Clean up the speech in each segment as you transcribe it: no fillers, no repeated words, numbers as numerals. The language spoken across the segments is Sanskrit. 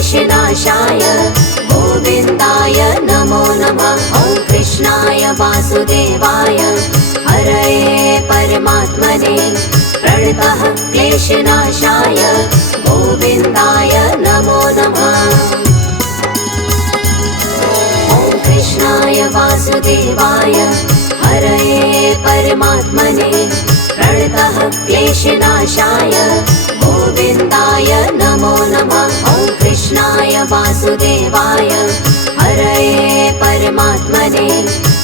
क्लेशनाशाय गोविन्दाय नमो नमः। ॐ कृष्णाय वासुदेवाय हरये परमात्मने प्रणतः क्लेशनाशाय गोविन्दाय नमो नमः। ॐ कृष्णाय वासुदेवाय हरये परमात्मने प्रणतः क्लेशनाशाय गोविन्दाय नमो नमः। ॐ कृष्णाय वासुदेवाय हरये परमात्मने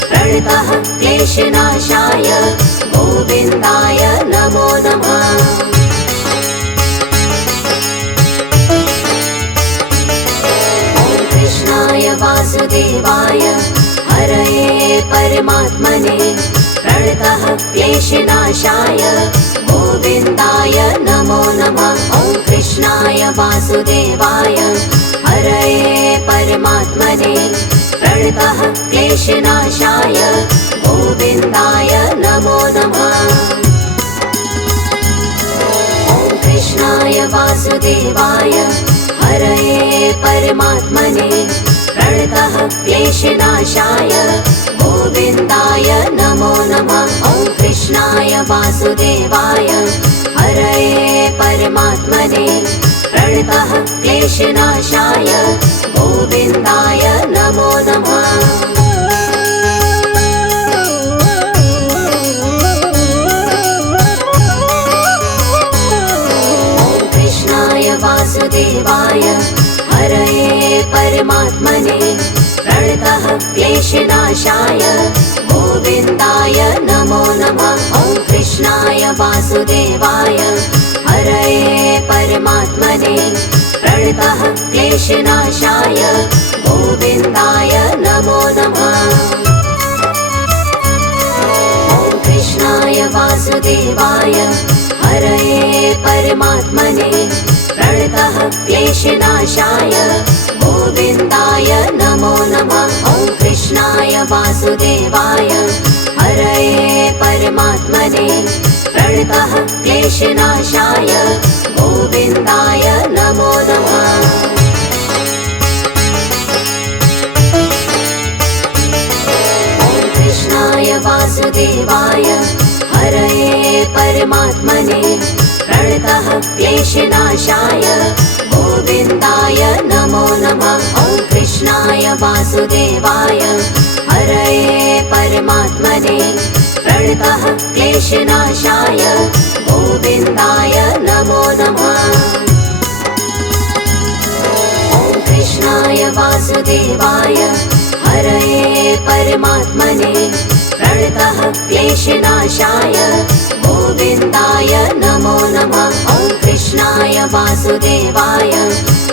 प्रणतः क्लेशनाशाय गोविन्दाय नमो नमः। ॐ कृष्णाय वासुदेवाय हरये परमात्मने प्रणतः क्लेशनाशाय गोविन्दाय नमो नमः। ॐ कृष्णाय वासुदेवाय हरये परमात्मने प्रणतः क्लेशनाशाय गोविन्दाय नमो नमः। ॐ कृष्णाय वासुदेवाय हरये परमात्मने प्रणतः क्लेशनाशाय गोविन्दाय नमो नमः। ॐ कृष्णाय वासुदेवाय हरये परमात्मने प्रणतः क्लेशनाशाय गोविन्दाय नमो नमः। ॐ कृष्णाय वासुदेवाय हरये परमात्मने प्रणतः क्लेशनाशाय गोविन्दाय नमो नमः। ॐ कृष्णाय वासुदेवाय हरये परमात्मने प्रणतः क्लेशनाशाय गोविन्दाय नमो नमः। ॐ कृष्णाय वासुदेवाय हरये परमात्मने प्रणतः क्लेशनाशाय गोविन्दाय नमो नमः। ॐ कृष्णाय वासुदेवाय हरये परमात्मने प्रणतः क्लेशनाशाय गोविन्दाय नमो नमः। ॐ कृष्णाय वासुदेवाय हरये परमात्मने प्रणतः क्लेशनाशाय गोविन्दाय नमो नमः। ॐ कृष्णाय वासुदेवाय हरये परमात्मने प्रणतः क्लेशनाशाय गोविन्दाय नमो नमः। ॐ कृष्णाय वासुदेवाय हरये परमात्मने प्रणतः क्लेशनाशाय गोविन्दाय नमो नमः। ॐ कृष्णाय वासुदेवाय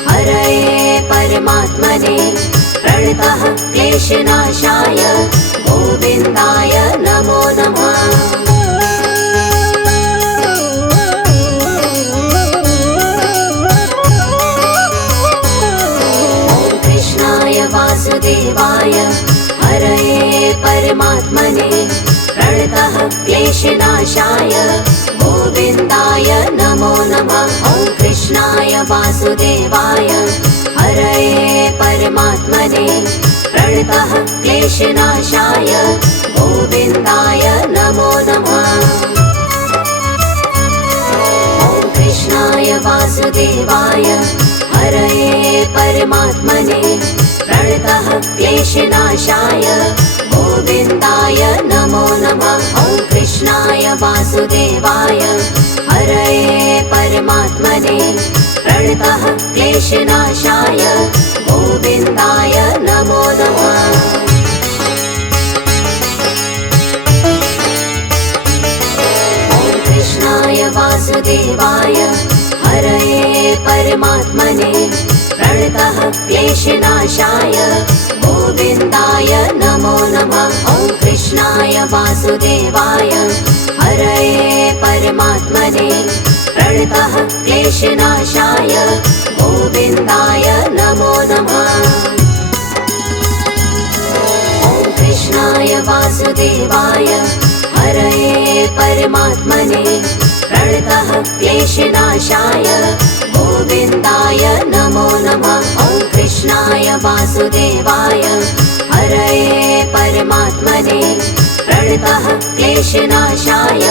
हरये परमात्मने प्रणतः क्लेशनाशाय गोविन्दाय नमो नमः। ॐ कृष्णाय वासुदेवाय हरये परमात्मने प्रणतः क्लेशनाशाय गोविन्दाय नमो नमः। ॐ कृष्णाय वासुदेवाय हरये परमात्मने प्रणतः क्लेशनाशाय गोविन्दाय नमो नमः। ॐ कृष्णाय वासुदेवाय हरये परमात्मने प्रणतः क्लेशनाशाय गोविन्दाय नमो नमः। ॐ कृष्णाय वासुदेवाय हरये परमात्मने प्रणतः क्लेशनाशाय गोविन्दाय नमो नमः। ॐ कृष्णाय वासुदेवाय हरये परमात्मने प्रणतः क्लेशनाशाय गोविन्दाय नमो नमः। ॐ कृष्णाय वासुदेवाय हरये परमात्मने प्रणतः क्लेशनाशाय गोविन्दाय नमो नमः। ॐ कृष्णाय वासुदेवाय हरये परमात्मने प्रणतः क्लेशनाशाय गोविन्दाय नमो नमः। वासुदेवाय हरये परमात्मने प्रणतः क्लेशनाशाय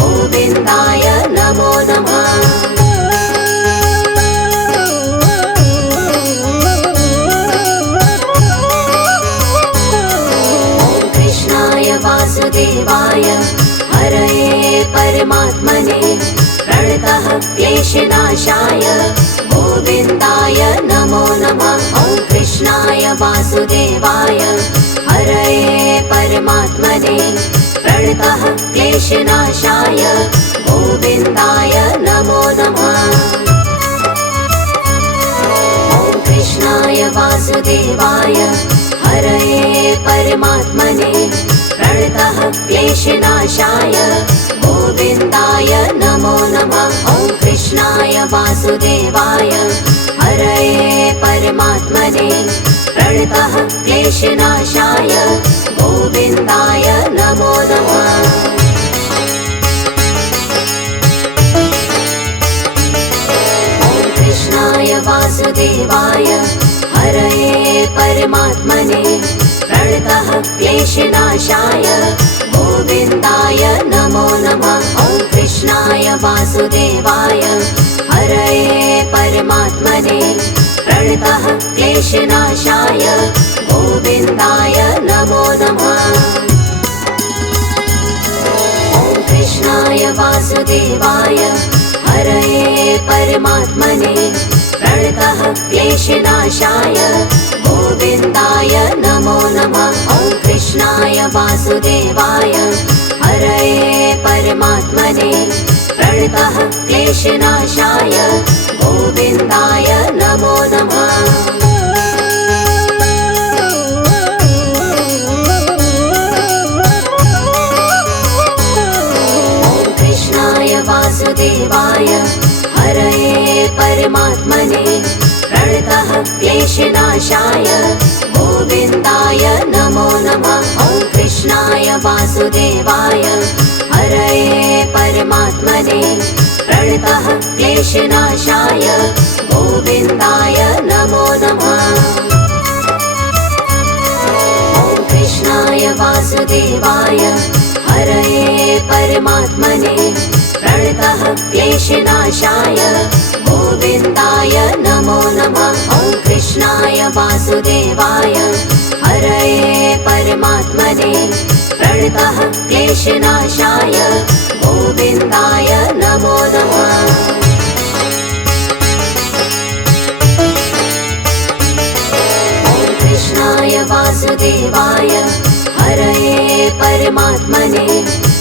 गोविन्दाय नमो नमः। वासुदेवाय हरये परमात्मने प्रणतः क्लेशनाशाय गोविन्दाय नमो नमः। ॐ कृष्णाय वासुदेवाय हरये परमात्मने प्रणतः क्लेशनाशाय गोविन्दाय नमो नमः। ॐ कृष्णाय वासुदेवाय हरये परमात्मने प्रणतः क्लेशनाशाय गोविन्दाय नमो नमः। ॐ कृष्णाय वासुदेवाय हरये परमात्मने प्रणतः क्लेशनाशाय गोविन्दाय नमो नमः। ॐ कृष्णाय वासुदेवाय हरये परमात्मने प्रणतः क्लेशनाशाय गोविन्दाय नमो नमः। ॐ कृष्णाय वासुदेवाय हरये परमात्मने प्रणतः क्लेशनाशाय गोविन्दाय नमो नमः। ॐ कृष्णाय वासुदेवाय हरये परमात्मने प्रणतः क्लेशनाशाय गोविन्दाय नमो नमः। ॐ कृष्णाय वासुदेवाय हरये परमात्मने प्रणतः क्लेशनाशाय गोविन्दाय नमो नमः। ॐ कृष्णाय वासुदेवाय हरये परमात्मने प्रणतः क्लेशनाशाय गोविन्दाय नमो नमः। ॐ कृष्णाय वासुदेवाय हरये परमात्मने प्रणतः क्लेशनाशाय गोविन्दाय नमो नमः। ॐ कृष्णाय वासुदेवाय हरये परमात्मने प्रणतः क्लेशनाशाय गोविन्दाय नमो नमः। ॐ कृष्णाय वासुदेवाय हरये परमात्मने प्रणतः क्लेशनाशाय गोविन्दाय नमो नमः। ॐ कृष्णाय वासुदेवाय हरये परमात्मने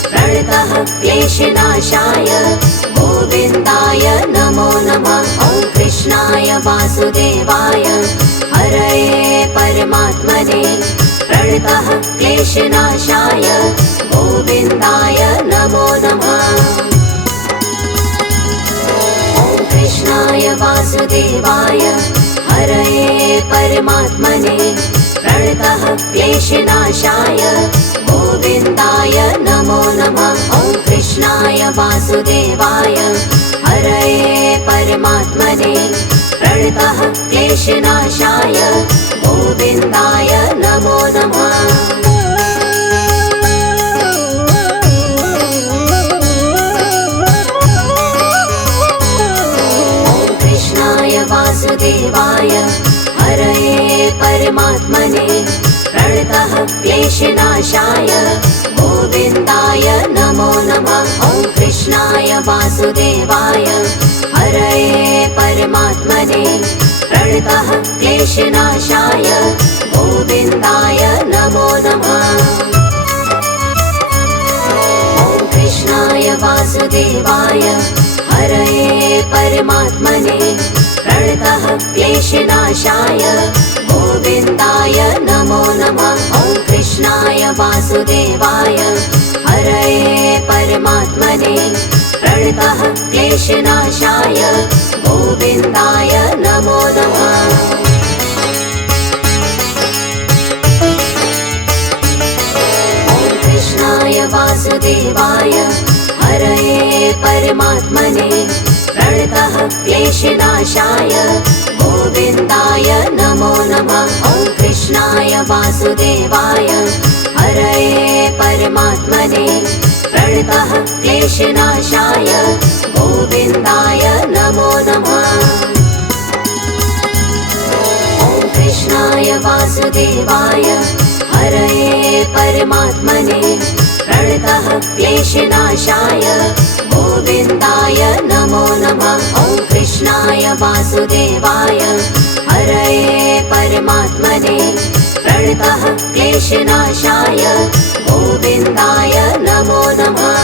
प्रणतः क्लेशनाशाय गोविन्दाय नमो नमः। ॐ कृष्णाय वासुदेवाय हरये परमात्मने प्रणतः क्लेशनाशाय गोविन्दाय नमो नमः। ॐ कृष्णाय वासुदेवाय हरये परमात्मने प्रणतः क्लेशनाशाय गोविन्दाय नमो नमः। ॐ कृष्णाय वासुदेवाय हरये परमात्मने प्रणतः क्लेशनाशाय गोविन्दाय नमो नमः। ॐ कृष्णाय वासुदेवाय हरये परमात्मने प्रणतः क्लेशनाशाय गोविन्दाय नमो नमः। ॐ कृष्णाय वासुदेवाय हरये परमात्मने प्रणतः क्लेशनाशाय गोविन्दाय नमो नमः। ॐ कृष्णाय वासुदेवाय हरये परमात्मने प्रणतः क्लेशनाशाय गोविन्दाय नमो नमः। ॐ कृष्णाय वासुदेवाय हरये परमात्मने प्रणतः क्लेशनाशाय गोविन्दाय नमो नमः। ॐ कृष्णाय वासुदेवाय हरये परमात्मने प्रणतः क्लेशनाशाय गोविन्दाय नमो नमः। ॐ वासुदेवाय हरये परमात्मने प्रणतः क्लेशनाशाय गोविन्दाय नमो नमः। ॐ कृष्णाय वासुदेवाय हरये परमात्मने प्रणतः क्लेशनाशाय गोविन्दाय नमो नमः। ॐ कृष्णाय वासुदेवाय हरये परमात्मने प्रणतः क्लेशनाशाय गोविन्दाय नमो नमः।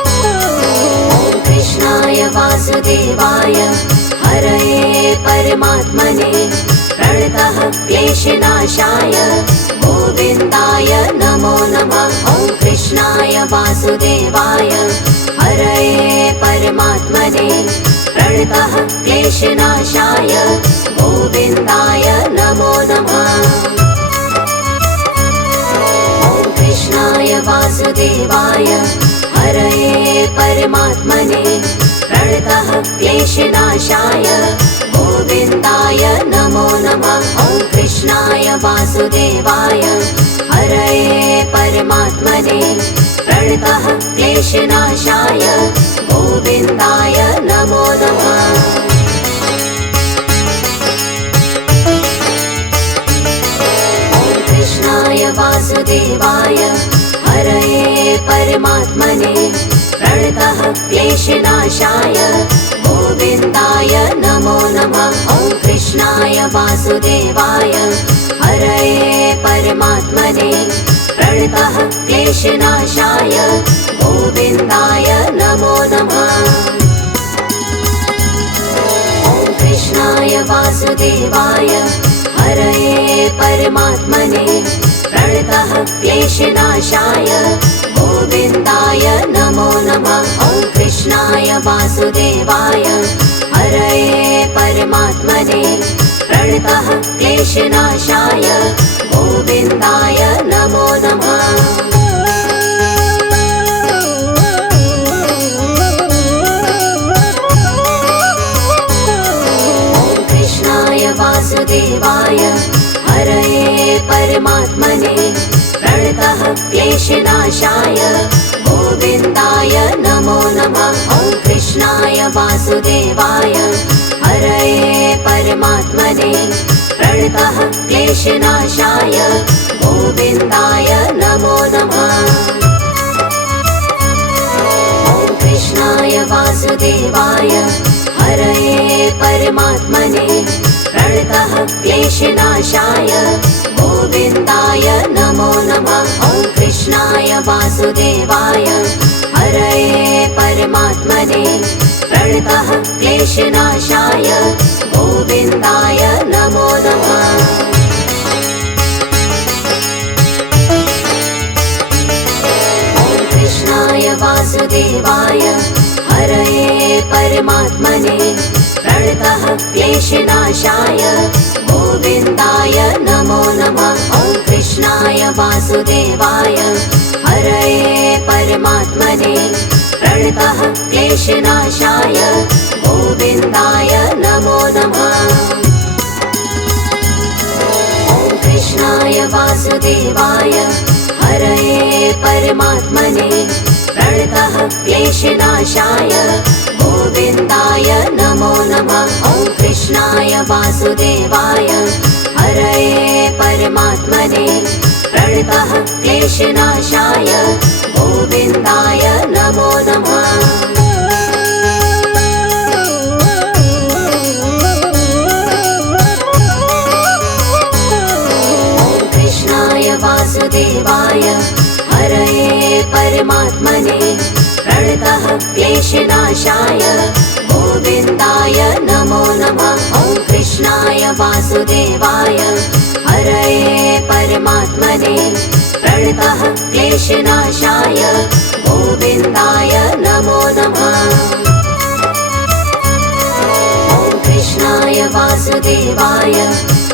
ॐ कृष्णाय वासुदेवाय हरये परमात्मने प्रणतः क्लेशनाशाय गोविन्दाय नमो नमः। ॐ कृष्णाय वासुदेवाय हरये परमात्मने प्रणतः क्लेशनाशाय गोविन्दाय नमो नमः। ॐ कृष्णाय वासुदेवाय हरये परमात्मने प्रणतः क्लेशनाशाय गोविन्दाय नमो नमः। ॐ कृष्णाय वासुदेवाय हरये परमात्मने प्रणतः क्लेशनाशाय गोविन्दाय नमो नमः। ॐ कृष्णाय वासुदेवाय हरये परमात्मने प्रणतः क्लेशनाशाय गोविन्दाय नमो नमः। ॐ कृष्णाय वासुदेवाय हरये परमात्मने प्रणतः क्लेशनाशाय गोविन्दाय नमो नमः। ॐ कृष्णाय वासुदेवाय हरये परमात्मने प्रणतः क्लेशनाशाय गोविन्दाय नमो नमः। ॐ कृष्णाय वासुदेवाय हरये परमात्मने प्रणतः क्लेशनाशाय गोविन्दाय नमो नमः। ॐ कृष्णाय वासुदेवाय हरये परमात्मने प्रणतः क्लेशनाशाय गोविन्दाय नमो नमः। ॐ कृष्णाय वासुदेवाय हरये परमात्मने प्रणतः क्लेशनाशाय गोविन्दाय नमो नमः। ॐ कृष्णाय वासुदेवाय हरये परमात्मने प्रणतः क्लेशनाशाय गोविन्दाय नमो नमः। ॐ कृष्णाय वासुदेवाय हरये परमात्मने प्रणतः क्लेशनाशाय गोविन्दाय नमो नमः। ॐ कृष्णाय वासुदेवाय हरये परमात्मने प्रणतः क्लेशनाशाय गोविन्दाय नमो नमः। ॐ कृष्णाय वासुदेवाय हरये परमात्मने प्रणतः क्लेशनाशाय गोविन्दाय नमो नमः। ॐ कृष्णाय वासुदेवाय हरये परमात्मने प्रणतः क्लेशनाशाय गोविन्दाय नमो नमः। ॐ कृष्णाय वासुदेवाय हरये परमात्मने प्रणतः क्लेशनाशाय गोविन्दाय नमो नमः। ॐ कृष्णाय वासुदेवाय हरये परमात्मने प्रणतः क्लेशनाशाय गोविन्दाय नमो नमः। ॐ कृष्णाय वासुदेवाय हरये परमात्मने प्रणतः क्लेशनाशाय गोविन्दाय नमो नमः। ॐ कृष्णाय वासुदेवाय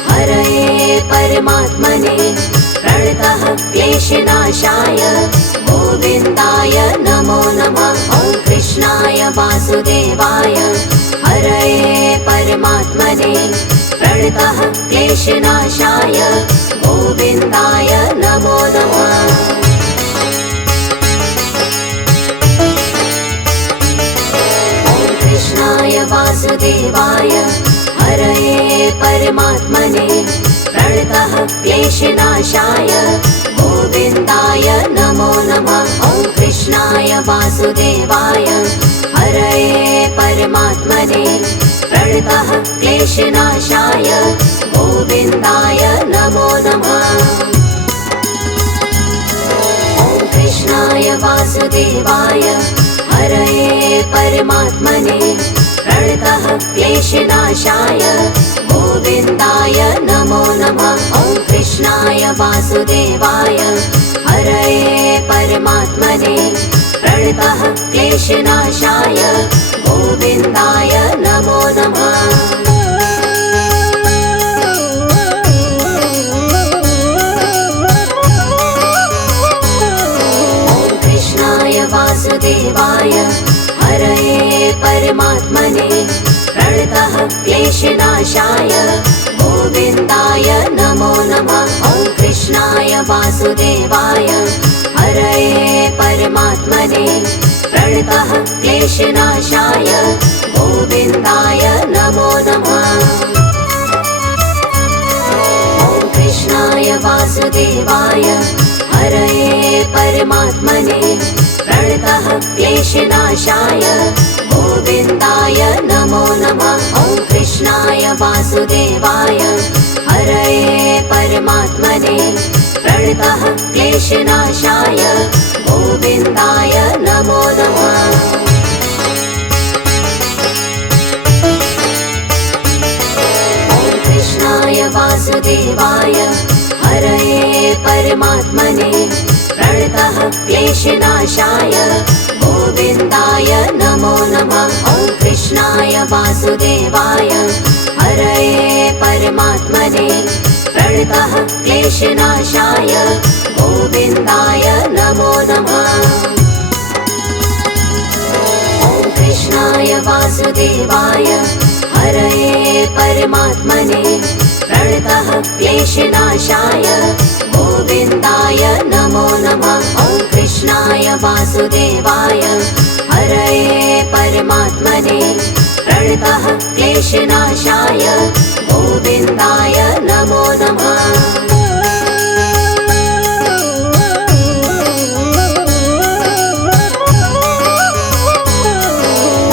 हरये परमात्मने प्रणतः क्लेशनाशाय गोविन्दाय नमो नमः। ॐ कृष्णाय वासुदेवाय वासुदेवाय हरये परमात्मने प्रणतः क्लेशनाशाय गोविन्दाय नमो नमः। कृष्णाय वासुदेवाय हरये परमात्मने प्रणतः क्लेशनाशाय गोविन्दाय नमो नमः। ॐ कृष्णाय वासुदेवाय हरये परमात्मने प्रणतः क्लेशनाशाय गोविन्दाय नमो नमः। ॐ कृष्णाय वासुदेवाय हरये परमात्मने प्रणतः क्लेशनाशाय गोविन्दाय नमो नमः। ॐ कृष्णाय वासुदेवाय हरये परमात्मने प्रणतः क्लेशनाशाय गोविन्दाय नमो नमः। वासुदेवाय हरये परमात्मने प्रणतः क्लेशनाशाय गोविन्दाय नमो नमः। ॐ कृष्णाय वासुदेवाय हरये परमात्मने प्रणतः क्लेशनाशाय गोविन्दाय नमो नमः। ॐ कृष्णाय वासुदेवाय हरये परमात्मने प्रणतः क्लेशनाशाय गोविन्दाय नमो नमः। ॐ कृष्णाय वासुदेवाय हरये परमात्मने प्रणतः क्लेशनाशाय गोविन्दाय नमो नमः। ॐ कृष्णाय वासुदेवाय हरये परमात्मने प्रणतः क्लेशनाशाय गोविन्दाय नमो नमः। ॐ कृष्णाय वासुदेवाय हरये परमात्मने प्रणतः क्लेशनाशाय गोविन्दाय नमो नमः। ॐ कृष्णाय वासुदेवाय हरये परमात्मने प्रणतः क्लेशनाशाय गोविन्दाय नमो नमः। ॐ कृष्णाय वासुदेवाय हरये परमात्मने प्रणतः क्लेशनाशाय गोविन्दाय नमो नमः।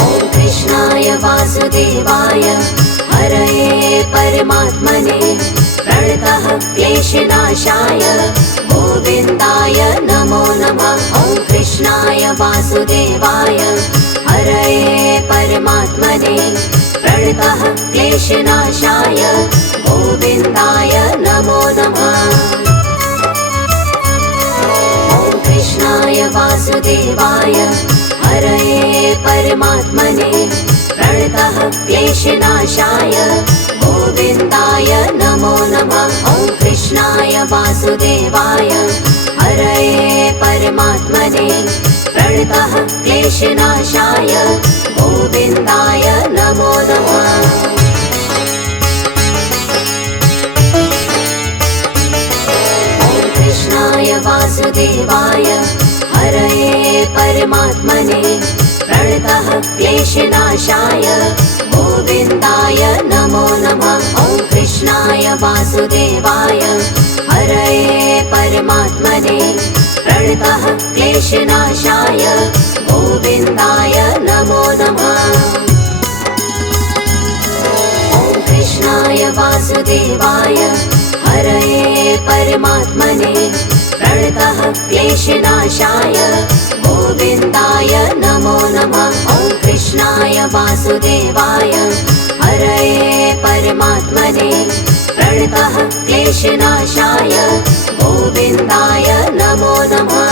ॐ कृष्णाय वासुदेवाय हरये परमात्मने प्रणतः क्लेशनाशाय गोविन्दाय नमो नमः। ॐ कृष्णाय वासुदेवाय हरये परमात्मने प्रणतः क्लेशनाशाय गोविन्दाय नमो नमः। ॐ कृष्णाय वासुदेवाय हरये परमात्मने प्रणतः क्लेशनाशाय गोविन्दाय नमो नमः। ॐ कृष्णाय वासुदेवाय हरये परमात्मने प्रणतः क्लेशनाशाय गोविन्दाय नमो नमः। ॐ कृष्णाय वासुदेवाय हरये परमात्मने प्रणतः क्लेशनाशाय गोविन्दाय नमो नमः। ॐ कृष्णाय वासुदेवाय हरये परमात्मने प्रणतः क्लेशनाशाय गोविन्दाय नमो नमः। ॐ कृष्णाय वासुदेवाय हरये परमात्मने प्रणतः क्लेशनाशाय गोविन्दाय नमो नमः। ॐ कृष्णाय वासुदेवाय हरये परमात्मने प्रणतः क्लेशनाशाय गोविन्दाय नमो नमः।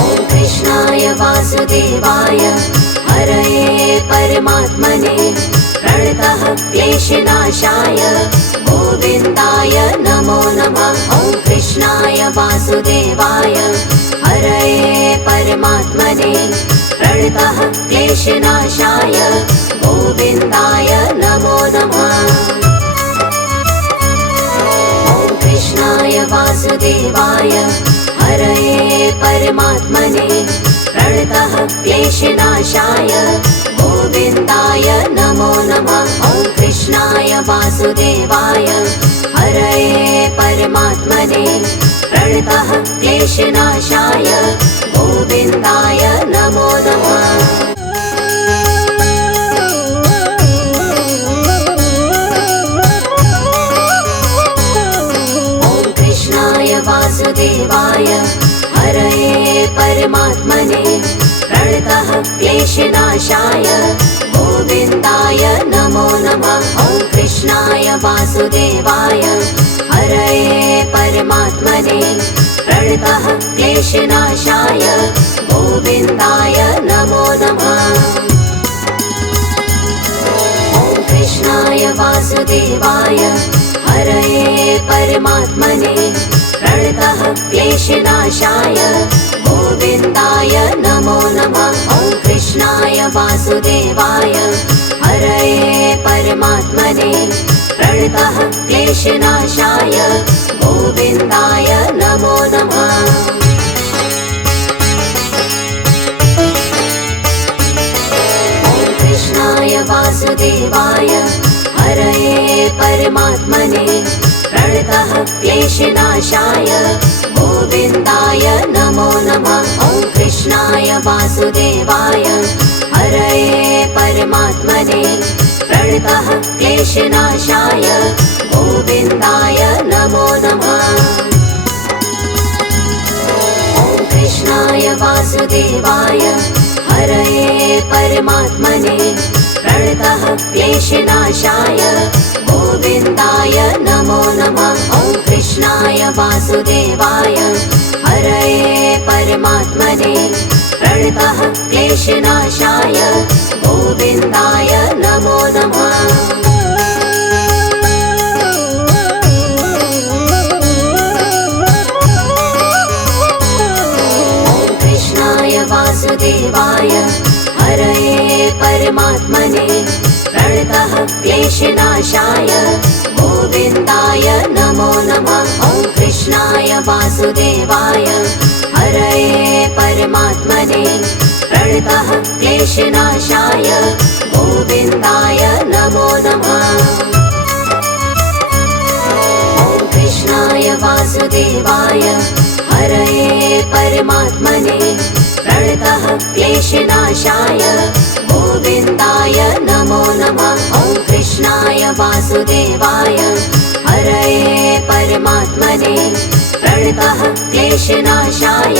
ॐ कृष्णाय वासुदेवाय हरये परमात्मने प्रणतः क्लेशनाशाय गोविन्दाय नमो नमः। कृष्णाय वासुदेवाय हरये परमात्मने प्रणतः क्लेशनाशाय गोविन्दाय नमो नमः। ॐ कृष्णाय वासुदेवाय हरये परमात्मने प्रणतः क्लेशनाशाय गोविन्दाय नमो नमः। ॐ कृष्णाय वासुदेवाय हरये परमात्मने प्रणतः क्लेशनाशाय गोविन्दाय नमो नमः। वासुदेवाय हरये परमात्मने प्रणतः क्लेशनाशाय गोविन्दाय नमो नमः। ॐ कृष्णाय वासुदेवाय हरये परमात्मने प्रणतः क्लेशनाशाय गोविन्दाय नमो नमः। ॐ कृष्णाय वासुदेवाय हरये परमात्मने प्रणतः क्लेशनाशाय गोविन्दाय नमो नमः। ॐ कृष्णाय वासुदेवाय हरये परमात्मने प्रणतः क्लेशनाशाय गोविन्दाय नमो नमः। ॐ कृष्णाय वासुदेवाय हरये परमात्मने प्रणतः क्लेशनाशाय गोविन्दाय नमो नमः। ॐ कृष्णाय वासुदेवाय हरये परमात्मने प्रणतः क्लेशनाशाय गोविन्दाय नमो नमः। ॐ कृष्णाय वासुदेवाय हरये परमात्मने प्रणतः क्लेशनाशाय गोविन्दाय नमो नमः। ॐ कृष्णाय वासुदेवाय हरये परमात्मने प्रणतः क्लेशनाशाय गोविन्दाय नमो नमः। ॐ कृष्णाय वासुदेवाय हरये परमात्मने प्रणतः क्लेशनाशाय गोविन्दाय नमो नमः। ॐ कृष्णाय वासुदेवाय हरये परमात्मने प्रणतः क्लेशनाशाय गोविन्दाय नमो नमः। ॐ कृष्णाय वासुदेवाय हरये परमात्मने प्रणतः क्लेशनाशाय गोविन्दाय नमो नमः। ॐ कृष्णाय वासुदेवाय हरये परमात्मने प्रणतः क्लेशनाशाय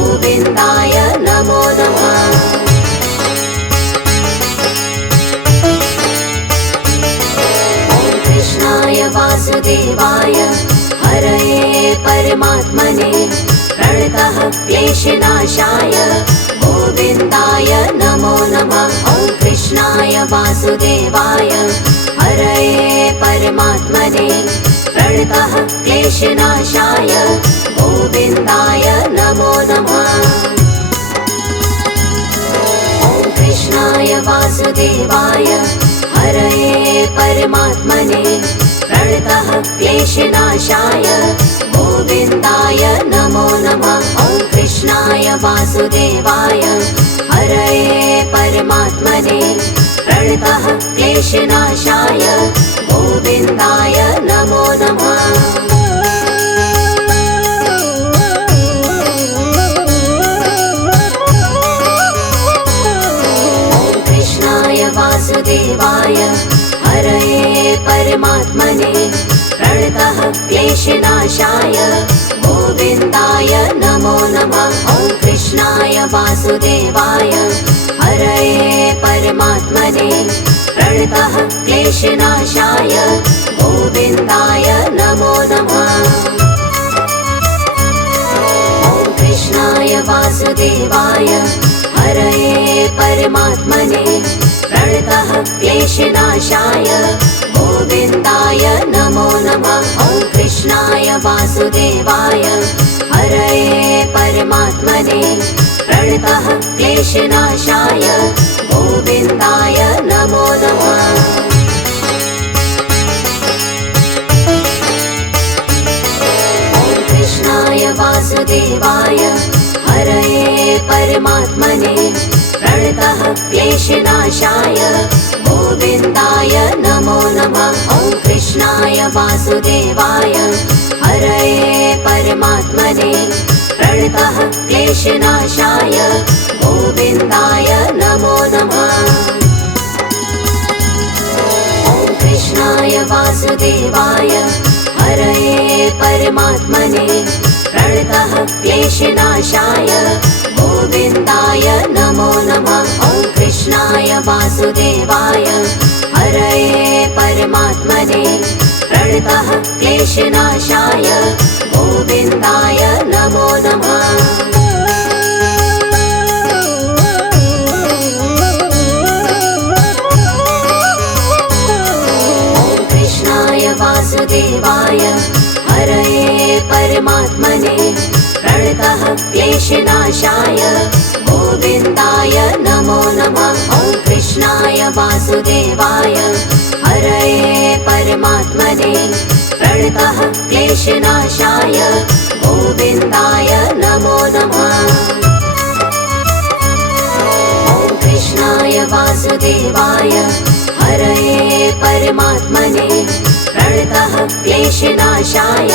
गोविन्दाय नमो नमः। ॐ कृष्णाय वासुदेवाय हरये परमात्मने प्रणतः क्लेशनाशाय गोविन्दाय नमो नमः। ॐ कृष्णाय वासुदेवाय हरये परमात्मने प्रणतः क्लेशनाशाय गोविन्दाय नमो नमः। ॐ कृष्णाय वासुदेवाय हरये परमात्मने प्रणतः क्लेशनाशाय गोविन्दाय नमो नमः। ॐ कृष्णाय वासुदेवाय हरये परमात्मने प्रणतः क्लेशनाशाय गोविन्दाय नमो नमः। ॐ कृष्णाय वासुदेवाय हरये परमात्मने प्रणतः क्लेशनाशाय गोविन्दाय नमो नमः। ॐ कृष्णाय वासुदेवाय हरये परमात्मने प्रणतः क्लेशनाशाय गोविन्दाय नमो नमः। ॐ कृष्णाय वासुदेवाय हरये परमात्मने प्रणतः क्लेशनाशाय गोविन्दाय नमो नमः। ॐ कृष्णाय वासुदेवाय हरये परमात्मने प्रणतः क्लेशनाशाय गोविन्दाय नमो नमः। ॐ कृष्णाय वासुदेवाय हरये परमात्मने प्रणतः क्लेशनाशाय गोविन्दाय नमो नमः। ॐ कृष्णाय वासुदेवाय हरये परमात्मने प्रणतः क्लेशनाशाय गोविन्दाय नमो नमः। ॐ कृष्णाय वासुदेवाय हरये परमात्मने प्रणतः क्लेशनाशाय गोविन्दाय नमो नमः। ॐ कृष्णाय वासुदेवाय हरये परमात्मने प्रणतः क्लेशनाशाय गोविन्दाय नमो नमः। ॐ कृष्णाय वासुदेवाय हरये परमात्मने प्रणतः क्लेशनाशाय गोविन्दाय नमो नमः। ॐ कृष्णाय वासुदेवाय हरये परमात्मने प्रणतः क्लेशनाशाय गोविन्दाय नमो नमः। ॐ कृष्णाय वासुदेवाय हरये परमात्मने प्रणतः क्लेशनाशाय